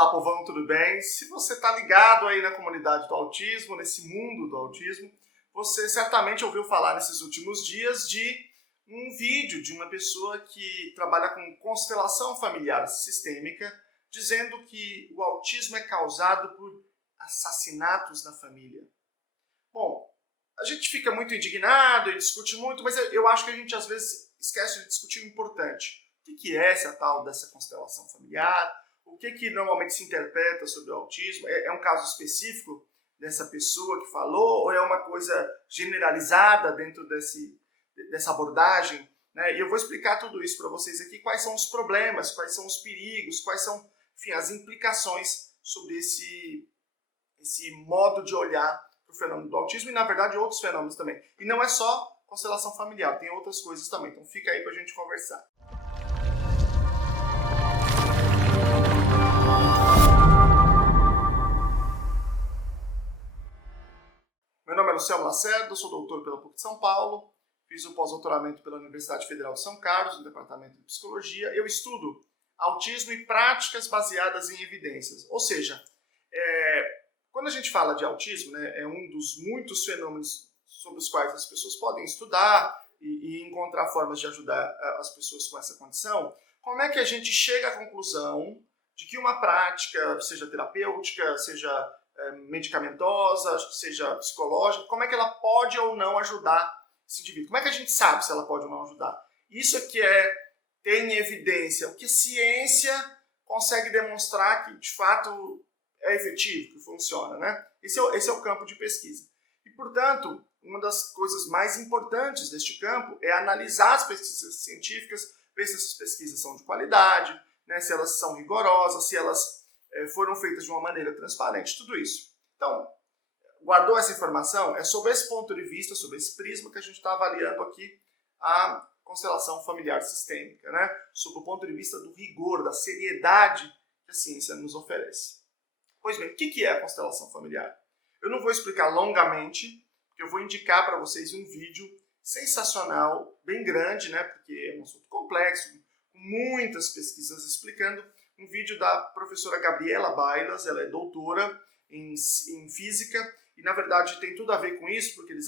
Olá, povão, tudo bem? Se você está ligado aí na comunidade do autismo, nesse mundo do autismo, você certamente ouviu falar nesses últimos dias de um vídeo de uma pessoa que trabalha com constelação familiar sistêmica, dizendo que o autismo é causado por assassinatos na família. Bom, a gente fica muito indignado e discute muito, mas eu acho que a gente às vezes esquece de discutir o importante. O que é essa tal dessa constelação familiar? O que normalmente se interpreta sobre o autismo? É um caso específico dessa pessoa que falou ou é uma coisa generalizada dentro dessa abordagem? Né? E eu vou explicar tudo isso para vocês aqui, quais são os problemas, quais são os perigos, quais são, enfim, as implicações sobre esse modo de olhar para o fenômeno do autismo e, na verdade, outros fenômenos também. E não é só constelação familiar, tem outras coisas também. Então fica aí para a gente conversar. Meu nome é Luciano Lacerda, sou doutor pela PUC de São Paulo, fiz o pós-doutoramento pela Universidade Federal de São Carlos, no Departamento de Psicologia. Eu estudo autismo e práticas baseadas em evidências. Ou seja, quando a gente fala de autismo, né, é um dos muitos fenômenos sobre os quais as pessoas podem estudar e encontrar formas de ajudar as pessoas com essa condição. Como é que a gente chega à conclusão de que uma prática, seja terapêutica, seja medicamentosa, seja psicológica, como é que ela pode ou não ajudar esse indivíduo? Como é que a gente sabe se ela pode ou não ajudar? Isso é que tem evidência, o que ciência consegue demonstrar que de fato é efetivo, que funciona, né? Esse é o campo de pesquisa. E, portanto, uma das coisas mais importantes deste campo é analisar as pesquisas científicas, ver se essas pesquisas são de qualidade, né, se elas são rigorosas, se elas foram feitas de uma maneira transparente, tudo isso. Então, guardou essa informação? É sob esse ponto de vista, sob esse prisma que a gente está avaliando aqui a constelação familiar sistêmica, né? Sob o ponto de vista do rigor, da seriedade que a ciência nos oferece. Pois bem, o que é a constelação familiar? Eu não vou explicar longamente, porque eu vou indicar para vocês um vídeo sensacional, bem grande, né? Porque é um assunto complexo, com muitas pesquisas explicando. Um vídeo da professora Gabriela Bailas, ela é doutora em física e, na verdade, tem tudo a ver com isso, porque eles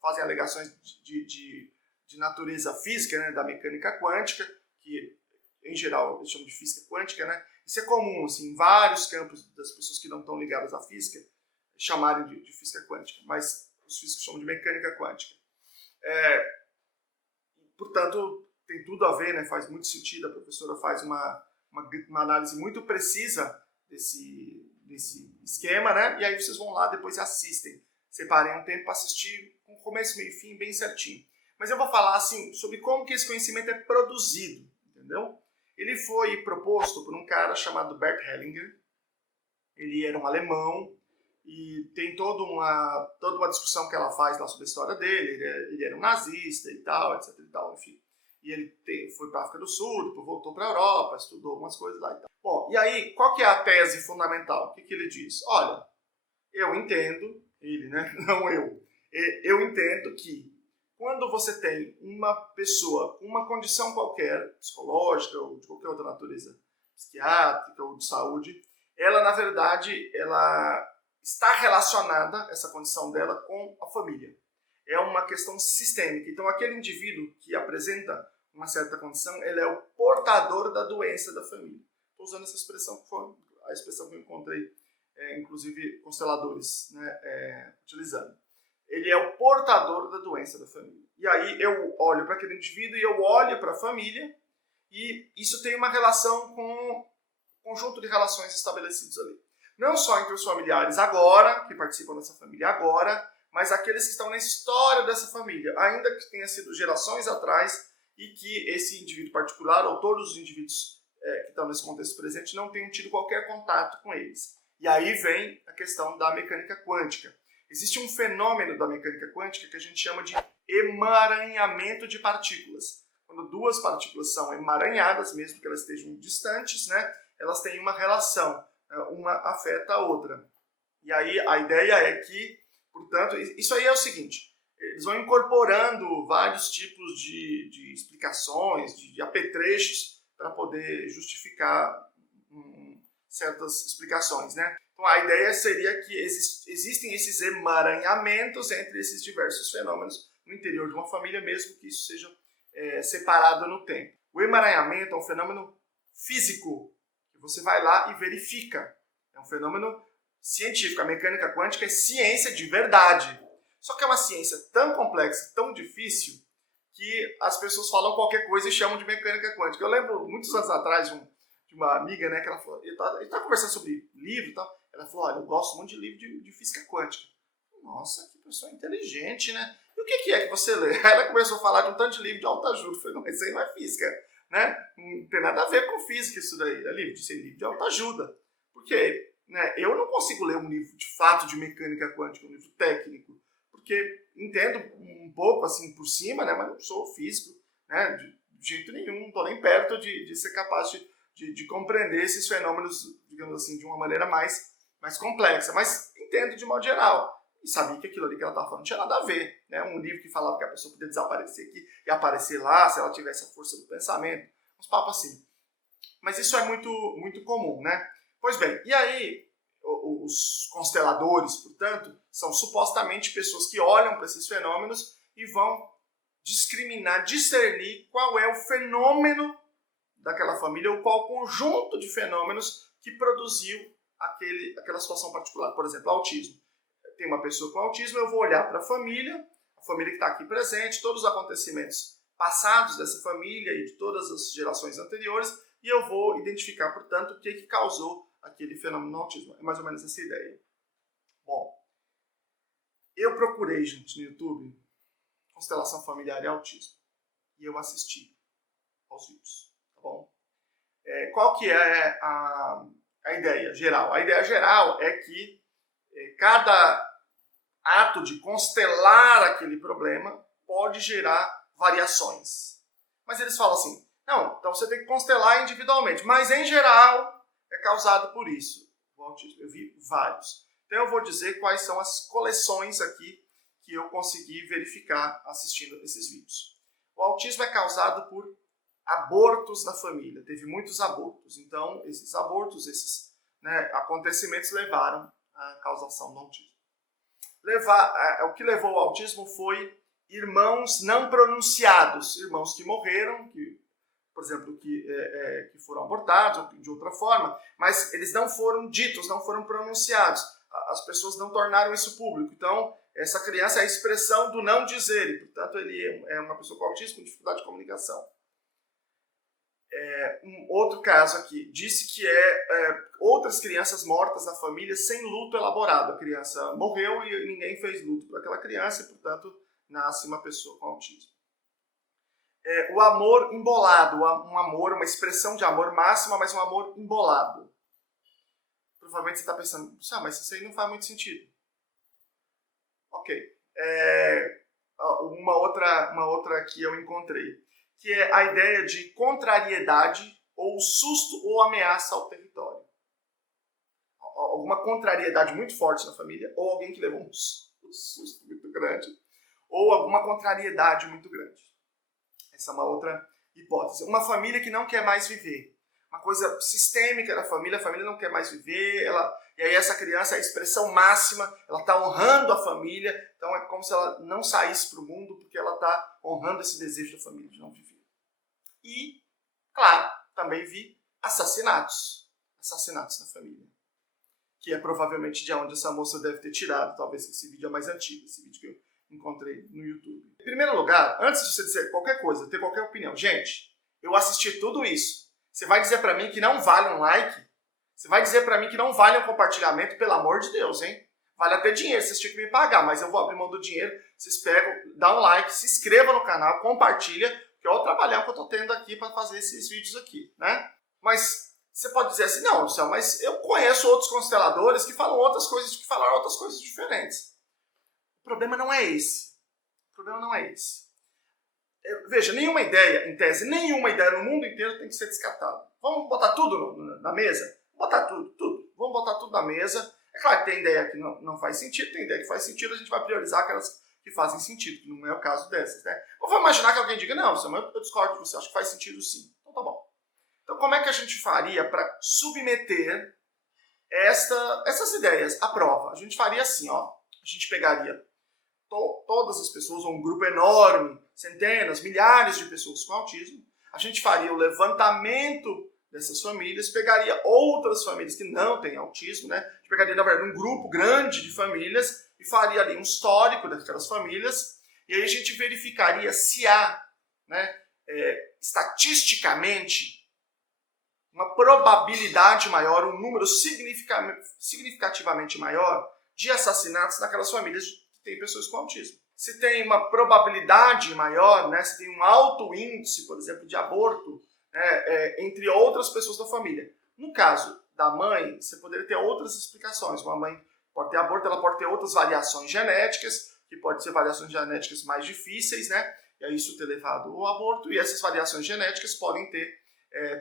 fazem alegações de natureza física, né, da mecânica quântica, que, em geral, eles chamam de física quântica, né? Isso é comum, assim, em vários campos das pessoas que não estão ligadas à física, chamarem de física quântica, mas os físicos chamam de mecânica quântica. Portanto, tem tudo a ver, né? Faz muito sentido, a professora faz uma análise muito precisa desse esquema, né? E aí vocês vão lá depois e assistem. Separem um tempo para assistir com começo, meio e fim, bem certinho. Mas eu vou falar assim sobre como que esse conhecimento é produzido, entendeu? Ele foi proposto por um cara chamado Bert Hellinger. Ele era um alemão e tem toda uma discussão que ela faz lá sobre a história dele. Ele era um nazista e tal, etc e tal, enfim. E ele foi para a África do Sul, depois voltou para a Europa, estudou algumas coisas lá e tal. Bom, e aí, qual que é a tese fundamental? O que ele diz? Olha, eu entendo, ele, né? Não eu. Eu entendo que quando você tem uma pessoa com uma condição qualquer, psicológica ou de qualquer outra natureza, psiquiátrica ou de saúde, ela, na verdade, ela está relacionada, essa condição dela, com a família. É uma questão sistêmica. Então, aquele indivíduo que apresenta uma certa condição, ele é o portador da doença da família. Estou usando essa expressão, que foi a expressão que eu encontrei, inclusive, consteladores, né, utilizando. Ele é o portador da doença da família. E aí eu olho para aquele indivíduo e eu olho para a família e isso tem uma relação com o conjunto de relações estabelecidos ali. Não só entre os familiares agora, que participam dessa família agora, mas aqueles que estão na história dessa família, ainda que tenha sido gerações atrás e que esse indivíduo particular ou todos os indivíduos que estão nesse contexto presente não tenham tido qualquer contato com eles. E aí vem a questão da mecânica quântica. Existe um fenômeno da mecânica quântica que a gente chama de emaranhamento de partículas. Quando duas partículas são emaranhadas, mesmo que elas estejam distantes, né, elas têm uma relação, uma afeta a outra. E aí a ideia é que, portanto, isso aí é o seguinte, eles vão incorporando vários tipos de explicações, de apetrechos, para poder justificar certas explicações, né? Então a ideia seria que existem esses emaranhamentos entre esses diversos fenômenos no interior de uma família, mesmo que isso seja separado no tempo. O emaranhamento é um fenômeno físico, que você vai lá e verifica. É um fenômeno científico. A mecânica quântica é ciência de verdade. Só que é uma ciência tão complexa, tão difícil, que as pessoas falam qualquer coisa e chamam de mecânica quântica. Eu lembro, muitos anos atrás, de uma amiga, né, que ela falou, ele estava conversando sobre livro e tal, ela falou, olha, eu gosto muito de livro de física quântica. Nossa, que pessoa inteligente, né? E o que é que você lê? Aí ela começou a falar de um tanto de livro de autoajuda. Eu falei, não, isso aí não é física, né? Não tem nada a ver com física isso daí. É livro de autoajuda. Porque, né, eu não consigo ler um livro de fato de mecânica quântica, um livro técnico, porque entendo um pouco assim por cima, né, mas não sou físico, né, de jeito nenhum, não estou nem perto de ser capaz de compreender esses fenômenos, digamos assim, de uma maneira mais complexa, mas entendo de modo geral. E sabia que aquilo ali que ela estava falando não tinha nada a ver. Né? Um livro que falava que a pessoa podia desaparecer aqui e aparecer lá, se ela tivesse a força do pensamento. Uns papos assim. Mas isso é muito, muito comum, né? Pois bem, e aí os consteladores, portanto, são supostamente pessoas que olham para esses fenômenos e vão discriminar, discernir qual é o fenômeno daquela família ou qual conjunto de fenômenos que produziu aquela situação particular. Por exemplo, autismo. Tem uma pessoa com autismo, eu vou olhar para a família que está aqui presente, todos os acontecimentos passados dessa família e de todas as gerações anteriores, e eu vou identificar, portanto, o que causou aquele fenômeno do autismo. É mais ou menos essa ideia. Bom, eu procurei, gente, no YouTube, constelação familiar e autismo, e eu assisti aos vídeos, tá bom? Qual que é a ideia geral? A ideia geral é que cada ato de constelar aquele problema pode gerar variações. Mas eles falam assim, não, então você tem que constelar individualmente, mas em geral é causado por isso. O autismo, eu vi vários. Então eu vou dizer quais são as coleções aqui que eu consegui verificar assistindo esses vídeos. O autismo é causado por abortos na família. Teve muitos abortos. Então esses abortos, esses acontecimentos levaram à causação do autismo. O que levou ao autismo foi irmãos não pronunciados, irmãos que morreram, por exemplo, que foram abortados ou de outra forma, mas eles não foram ditos, não foram pronunciados. As pessoas não tornaram isso público. Então, essa criança é a expressão do não dizer, e, portanto, ele é uma pessoa com autismo, com dificuldade de comunicação. Um outro caso aqui, disse que outras crianças mortas na família sem luto elaborado. A criança morreu e ninguém fez luto para aquela criança e, portanto, nasce uma pessoa com autismo. O amor embolado, uma expressão de amor máxima, mas um amor embolado. Provavelmente você está pensando, mas isso aí não faz muito sentido. Ok. Uma outra que eu encontrei, que é a ideia de contrariedade ou susto ou ameaça ao território. Alguma contrariedade muito forte na família, ou alguém que levou um susto muito grande, ou alguma contrariedade muito grande. Essa é uma outra hipótese. Uma família que não quer mais viver. Uma coisa sistêmica da família, a família não quer mais viver, e aí essa criança é a expressão máxima, ela está honrando a família, então é como se ela não saísse para o mundo, porque ela está honrando esse desejo da família de não viver. E, claro, também vi assassinatos na família, que é provavelmente de onde essa moça deve ter tirado, talvez esse vídeo é mais antigo, esse vídeo que eu encontrei no YouTube. Em primeiro lugar, antes de você dizer qualquer coisa, ter qualquer opinião, gente, eu assisti tudo isso. Você vai dizer pra mim que não vale um like? Você vai dizer pra mim que não vale um compartilhamento? Pelo amor de Deus, hein? Vale até dinheiro, vocês tinham que me pagar, mas eu vou abrir mão do dinheiro, vocês pegam, dá um like, se inscreva no canal, compartilha, que é o trabalhão que eu tô tendo aqui para fazer esses vídeos aqui, né? Mas você pode dizer assim, não, Luciano, mas eu conheço outros consteladores que falam outras coisas, que falaram outras coisas diferentes. O problema não é esse. O problema não é esse. Veja, nenhuma ideia, em tese, nenhuma ideia no mundo inteiro tem que ser descartada. Vamos botar tudo na mesa? Botar tudo. Vamos botar tudo na mesa. É claro que tem ideia que não faz sentido, tem ideia que faz sentido, a gente vai priorizar aquelas que fazem sentido, que não é o caso dessas, né? Ou vou imaginar que alguém diga, não, Samuel, eu discordo de você, acho que faz sentido sim. Então tá bom. Então como é que a gente faria para submeter essas ideias, a prova, a gente faria assim, ó, a gente pegaria todas as pessoas, ou um grupo enorme, centenas, milhares de pessoas com autismo, a gente faria o levantamento dessas famílias, pegaria outras famílias que não têm autismo, né? A gente pegaria, na verdade, um grupo grande de famílias e faria ali um histórico daquelas famílias, e aí a gente verificaria se há, né, estatisticamente, uma probabilidade maior, um número significativamente maior de assassinatos naquelas famílias que têm pessoas com autismo. Se tem uma probabilidade maior, né, se tem um alto índice, por exemplo, de aborto, né, entre outras pessoas da família. No caso da mãe, você poderia ter outras explicações. Uma mãe pode ter aborto, ela pode ter outras variações genéticas, que pode ser variações genéticas mais difíceis, né? E aí isso ter levado ao aborto, e essas variações genéticas podem ter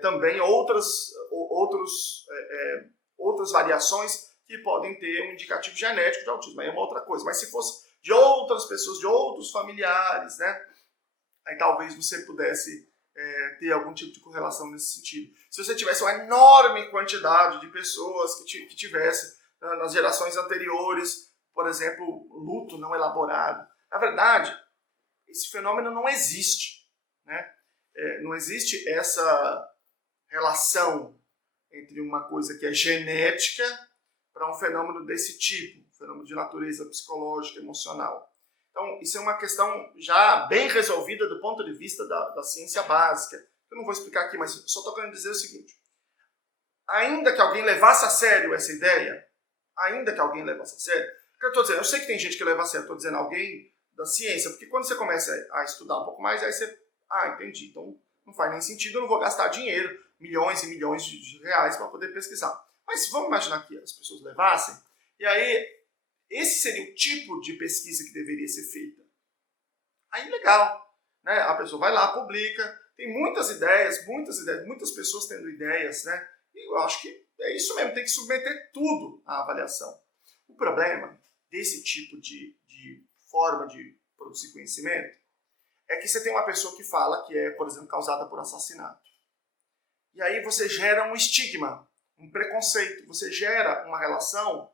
também outras variações que podem ter um indicativo genético de autismo. Aí é uma outra coisa. Mas se fosse de outras pessoas, de outros familiares, né? Aí talvez você pudesse ter algum tipo de correlação nesse sentido. Se você tivesse uma enorme quantidade de pessoas que tivesse nas gerações anteriores, por exemplo, luto não elaborado. Na verdade, esse fenômeno não existe, né? Não existe essa relação entre uma coisa que é genética para um fenômeno desse tipo, um fenômeno de natureza psicológica, emocional. Então, isso é uma questão já bem resolvida do ponto de vista da ciência básica. Eu não vou explicar aqui, mas só estou querendo dizer o seguinte. Ainda que alguém levasse a sério essa ideia, eu sei que tem gente que leva a sério, estou dizendo alguém da ciência, porque quando você começa a estudar um pouco mais, aí você, entendi, então não faz nem sentido, eu não vou gastar dinheiro, milhões e milhões de reais para poder pesquisar. Mas vamos imaginar que as pessoas levassem, e aí esse seria o tipo de pesquisa que deveria ser feita. Aí legal, né? A pessoa vai lá, publica, tem muitas ideias, muitas pessoas tendo ideias, né? E eu acho que é isso mesmo, tem que submeter tudo à avaliação. O problema desse tipo de forma de produzir conhecimento é que você tem uma pessoa que fala que é, por exemplo, causada por assassinato. E aí você gera um estigma, um preconceito, você gera uma relação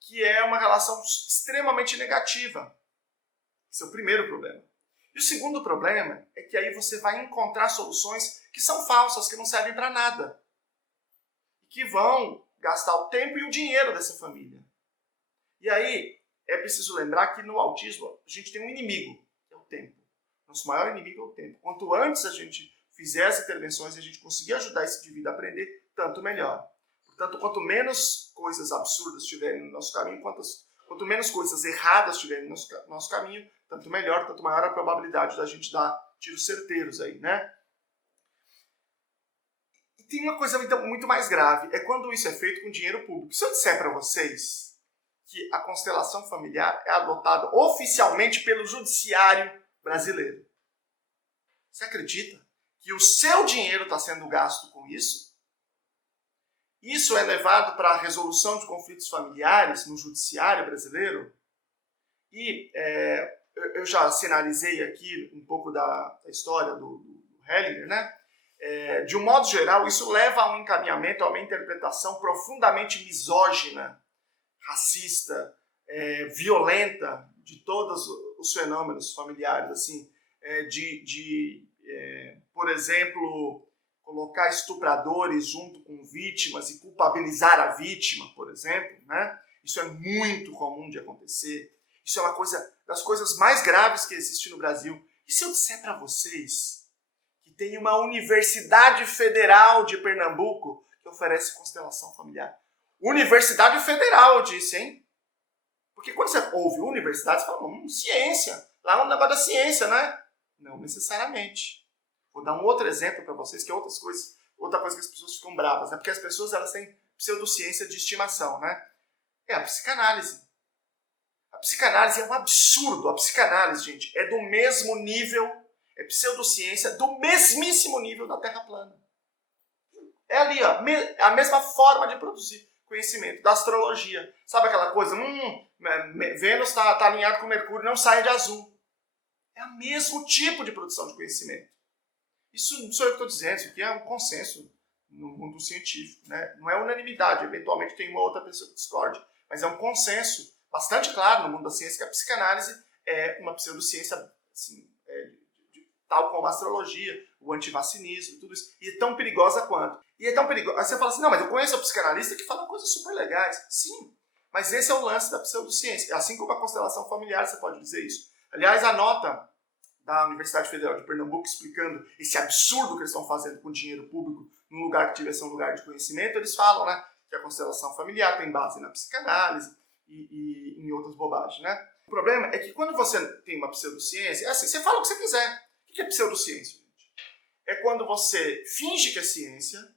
que é uma relação extremamente negativa. Esse é o primeiro problema. E o segundo problema é que aí você vai encontrar soluções que são falsas, que não servem para nada. Que vão gastar o tempo e o dinheiro dessa família. E aí, é preciso lembrar que no autismo a gente tem um inimigo, que é o tempo. Nosso maior inimigo é o tempo. Quanto antes a gente fizer as intervenções e a gente conseguir ajudar esse indivíduo a aprender, tanto melhor. Portanto, quanto menos coisas absurdas tiverem no nosso caminho, quanto menos coisas erradas tiverem no nosso caminho, tanto melhor, tanto maior a probabilidade da gente dar tiros certeiros aí, né? E tem uma coisa muito mais grave, é quando isso é feito com dinheiro público. Se eu disser para vocês que a constelação familiar é adotada oficialmente pelo judiciário brasileiro, você acredita que o seu dinheiro está sendo gasto com isso? Isso é levado para a resolução de conflitos familiares no judiciário brasileiro? E eu já sinalizei aqui um pouco da história do Hellinger, né? De um modo geral, isso leva a um encaminhamento, a uma interpretação profundamente misógina, racista, violenta de todos os fenômenos familiares, assim, por exemplo, colocar estupradores junto com vítimas e culpabilizar a vítima, por exemplo, né? Isso é muito comum de acontecer. Isso é uma das coisas mais graves que existe no Brasil. E se eu disser para vocês que tem uma Universidade Federal de Pernambuco que oferece constelação familiar? Universidade Federal, eu disse, hein? Porque quando você ouve universidade, você fala, ciência. Lá é um negócio da ciência, né? Não necessariamente. Vou dar um outro exemplo para vocês, que é outra coisa que as pessoas ficam bravas, né? Porque as pessoas elas têm pseudociência de estimação, né? É a psicanálise. A psicanálise é um absurdo. A psicanálise, gente, é do mesmo nível, é pseudociência do mesmíssimo nível da Terra plana. É ali, ó, a mesma forma de produzir conhecimento, da astrologia. Sabe aquela coisa? Vênus está alinhado com Mercúrio, não sai de azul. É o mesmo tipo de produção de conhecimento. Isso não sou eu que estou dizendo, isso aqui é um consenso no mundo científico, né? Não é unanimidade, eventualmente tem uma outra pessoa que discorde, mas é um consenso bastante claro no mundo da ciência que a psicanálise é uma pseudociência, assim, tal como a astrologia, o antivacinismo, tudo isso, e é tão perigosa quanto. E é tão perigosa. Aí você fala assim, não, mas eu conheço a psicanalista que fala coisas super legais. Sim, mas esse é o lance da pseudociência. Assim como a constelação familiar, você pode dizer isso. Aliás, a nota da Universidade Federal de Pernambuco explicando esse absurdo que eles estão fazendo com dinheiro público num lugar que tivesse um lugar de conhecimento, eles falam, né, que a constelação familiar tem base na psicanálise e em outras bobagens, né? O problema é que quando você tem uma pseudociência, é assim, você fala o que você quiser. O que é pseudociência, gente? É quando você finge que é ciência,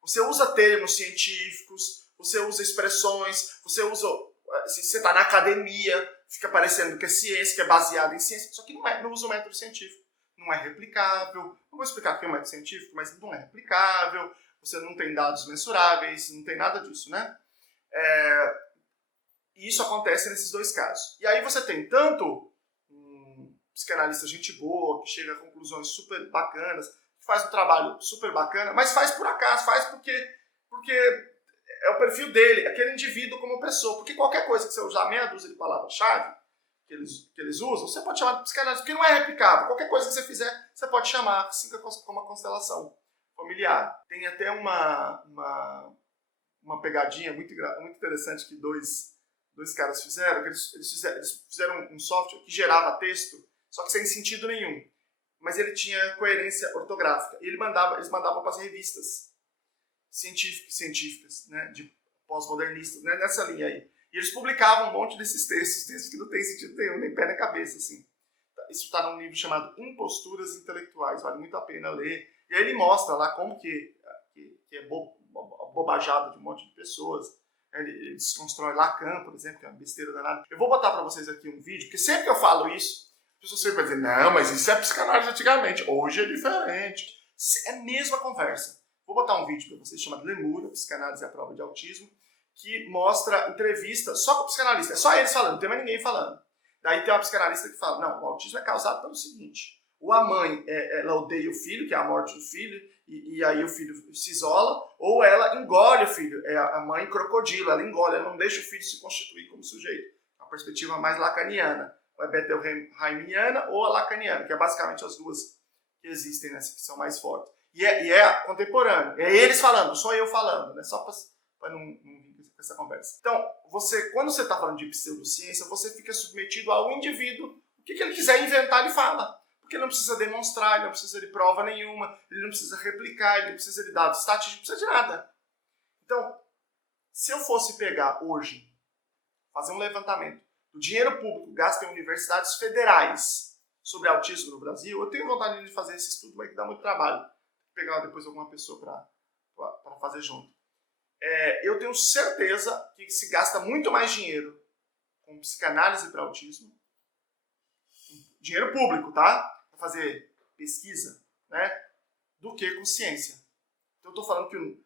você usa termos científicos, você usa expressões, você usa... Você está na academia, fica parecendo que é ciência, que é baseado em ciência, só que não usa o método científico. Não é replicável. Não vou explicar o que é um método científico, mas não é replicável, você não tem dados mensuráveis, não tem nada disso, né? E isso acontece nesses dois casos. E aí você tem tanto um psicanalista gente boa, que chega a conclusões super bacanas, que faz um trabalho super bacana, mas faz por acaso, faz porque é o perfil dele, aquele indivíduo como pessoa. Porque qualquer coisa que você usar meia dúzia de palavras-chave que eles usam, você pode chamar de psicanálise, porque não é replicável. Qualquer coisa que você fizer, você pode chamar, assim como a constelação familiar. Tem até uma pegadinha muito interessante que dois caras fizeram, que eles fizeram um software que gerava texto, só que sem sentido nenhum. Mas ele tinha coerência ortográfica. E eles mandavam para as revistas científicas, né, de pós-modernistas, né, nessa linha aí. E eles publicavam um monte desses textos que não tem sentido nenhum, nem pé nem cabeça, assim. Isso está num livro chamado Imposturas Intelectuais, vale muito a pena ler. E aí ele mostra lá como que é bobajada de um monte de pessoas. Ele desconstrói Lacan, por exemplo, que é uma besteira danada. Eu vou botar para vocês aqui um vídeo, porque sempre que eu falo isso, as pessoas sempre vão dizer, não, mas isso é psicanálise antigamente, hoje é diferente. É a mesma conversa. Vou botar um vídeo para vocês chamado Lemur, a psicanálise à prova de autismo, que mostra entrevista só com o psicanalista. É só eles falando, não tem mais ninguém falando. Daí tem uma psicanalista que fala, não, o autismo é causado pelo seguinte, ou a mãe ela odeia o filho, que é a morte do filho, e aí o filho se isola, ou ela engole o filho, é a mãe crocodilo, ela engole, ela não deixa o filho se constituir como sujeito. Uma perspectiva mais lacaniana, ou é Bettelheimiana ou a lacaniana, que é basicamente as duas que existem, né, que são mais fortes. E é contemporâneo, é eles falando, só eu falando, né, só para não vir com essa conversa. Então, quando você está falando de pseudociência, você fica submetido ao indivíduo, o que ele quiser inventar, ele fala. Porque ele não precisa demonstrar, ele não precisa de prova nenhuma, ele não precisa replicar, ele não precisa de dados estatísticos, não precisa de nada. Então, se eu fosse pegar hoje, fazer um levantamento do dinheiro público gasto em universidades federais sobre autismo no Brasil, eu tenho vontade de fazer esse estudo, mas que dá muito trabalho. Vou pegar depois alguma pessoa para fazer junto. Eu tenho certeza que se gasta muito mais dinheiro com psicanálise para autismo, dinheiro público, tá? Fazer pesquisa, né, do que com ciência. Então eu estou falando que...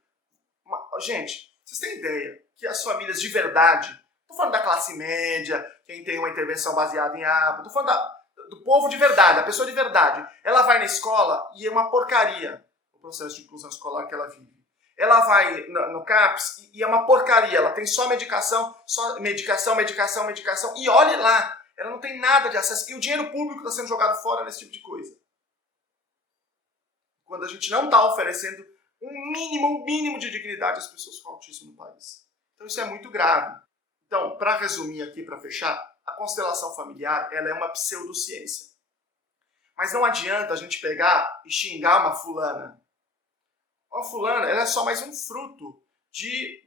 Gente, vocês têm ideia que as famílias de verdade, estou falando da classe média, quem tem uma intervenção baseada em hábito, estou falando do povo de verdade, da pessoa de verdade. Ela vai na escola e é uma porcaria o processo de inclusão escolar que ela vive. Ela vai no CAPS e é uma porcaria, ela tem só medicação, e olhe lá, ela não tem nada de acesso. E o dinheiro público está sendo jogado fora nesse tipo de coisa. Quando a gente não está oferecendo um mínimo de dignidade às pessoas com autismo no país. Então isso é muito grave. Então, para resumir aqui, para fechar, a constelação familiar ela é uma pseudociência. Mas não adianta a gente pegar e xingar uma fulana. Uma fulana ela é só mais um fruto de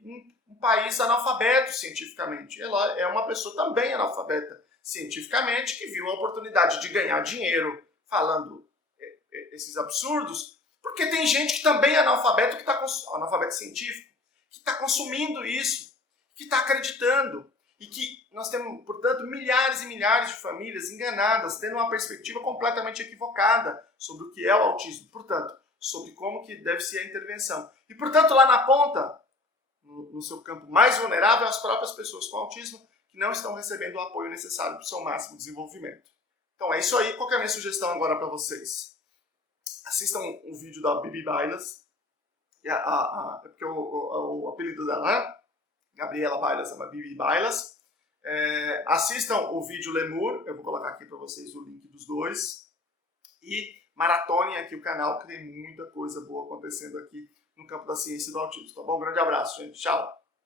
um país analfabeto cientificamente. Ela é uma pessoa também analfabeta cientificamente, que viu a oportunidade de ganhar dinheiro falando esses absurdos, porque tem gente que também é analfabeto, analfabeto científico, que está consumindo isso, que está acreditando, e que nós temos, portanto, milhares e milhares de famílias enganadas, tendo uma perspectiva completamente equivocada sobre o que é o autismo, portanto, sobre como que deve ser a intervenção. E, portanto, lá na ponta, no seu campo mais vulnerável, as próprias pessoas com autismo, que não estão recebendo o apoio necessário para o seu máximo desenvolvimento. Então é isso aí. Qual que é a minha sugestão agora para vocês? Assistam um vídeo da Bibi Bailas, É porque o apelido dela, né? Gabriela Bailas, é uma Bibi Bailas. Assistam o vídeo Lemur, eu vou colocar aqui para vocês o link dos dois. E maratonem aqui o canal, que tem muita coisa boa acontecendo aqui no campo da ciência e do autismo. Tá bom? Um grande abraço, gente. Tchau!